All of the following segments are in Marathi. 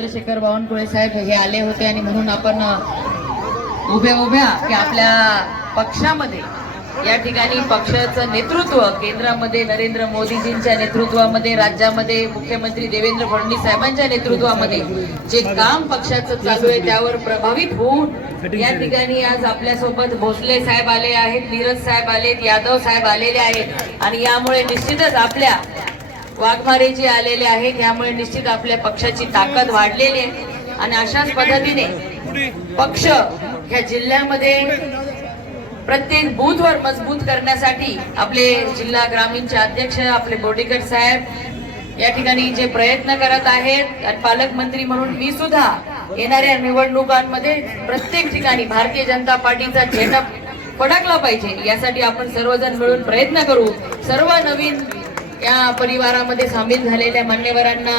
चंद्रशेखर बावनकुळे साहेब हे आले होते आणि म्हणून आपण उभ्या की आपल्या पक्षामध्ये या ठिकाणी पक्षाचं नेतृत्व केंद्रामध्ये नरेंद्र मोदीजींच्या नेतृत्वामध्ये, राज्यामध्ये मुख्यमंत्री देवेंद्र फडणवीस साहेबांच्या नेतृत्वामध्ये जे काम पक्षाचं चालू आहे त्यावर प्रभावित होऊन या ठिकाणी आज आपल्यासोबत भोसले साहेब आले आहेत, नीरज साहेब आलेत, यादव साहेब आलेले आहेत आणि यामुळे निश्चितच आपल्या वाघमारेजी आलेले आहेत। यामुळे निश्चित आपल्या पक्षाची ताकद वाढलेली आहे आणि अशाच पद्धतीने पक्ष ह्या जिल्ह्यामध्ये प्रत्येक बूथवर मजबूत करण्यासाठी आपले जिल्हा ग्रामीणचे अध्यक्ष आपले बोर्डीकर साहेब या ठिकाणी जे प्रयत्न करत आहेत आणि पालकमंत्री म्हणून मी सुद्धा येणाऱ्या निवडणुकांमध्ये प्रत्येक ठिकाणी भारतीय जनता पार्टीचा झेंडा फडकला पाहिजे यासाठी आपण सर्वजण मिळून प्रयत्न करू। सर्व नवीन या परिवारामध्ये सामील झालेल्या मान्यवरांना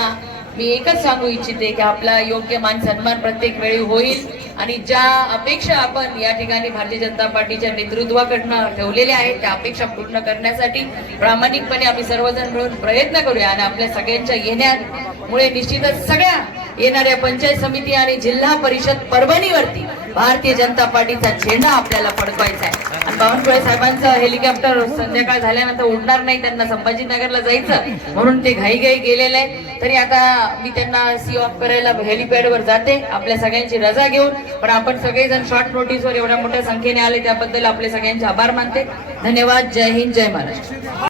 मी एकच सांगू इच्छिते की आपला योग्य मान सन्मान प्रत्येक वेळी होईल आणि ज्या अपेक्षा आपण या ठिकाणी भारतीय जनता पार्टीच्या नेतृत्वाकडनं ठेवलेल्या आहेत त्या अपेक्षा पूर्ण करण्यासाठी प्रामाणिकपणे आम्ही सर्वजण मिळून प्रयत्न करूया आणि आपल्या सगळ्यांच्या येण्यामुळे निश्चितच सगळ्या येणाऱ्या पंचायत समिती आणि जिल्हा परिषद परभणीवरती भारतीय जनता पार्टीचा झेंडा आपल्याला फडकवायचा आहे। आणि बावनकुळे साहेबांचं हेलिकॉप्टर संध्याकाळ झाल्यानंतर उडणार नाही, त्यांना संभाजीनगरला जायचं म्हणून ते घाई गेलेले आहे। तरी आता मी त्यांना सी ऑफ करायला हेलिपॅडवर जाते आपल्या सगळ्यांची रजा घेऊन। पण आपण सगळेजण शॉर्ट नोटीसवर एवढ्या मोठ्या संख्येने आले त्याबद्दल आपले सगळ्यांचे आभार मानते। धन्यवाद। जय हिंद, जय महाराष्ट्र।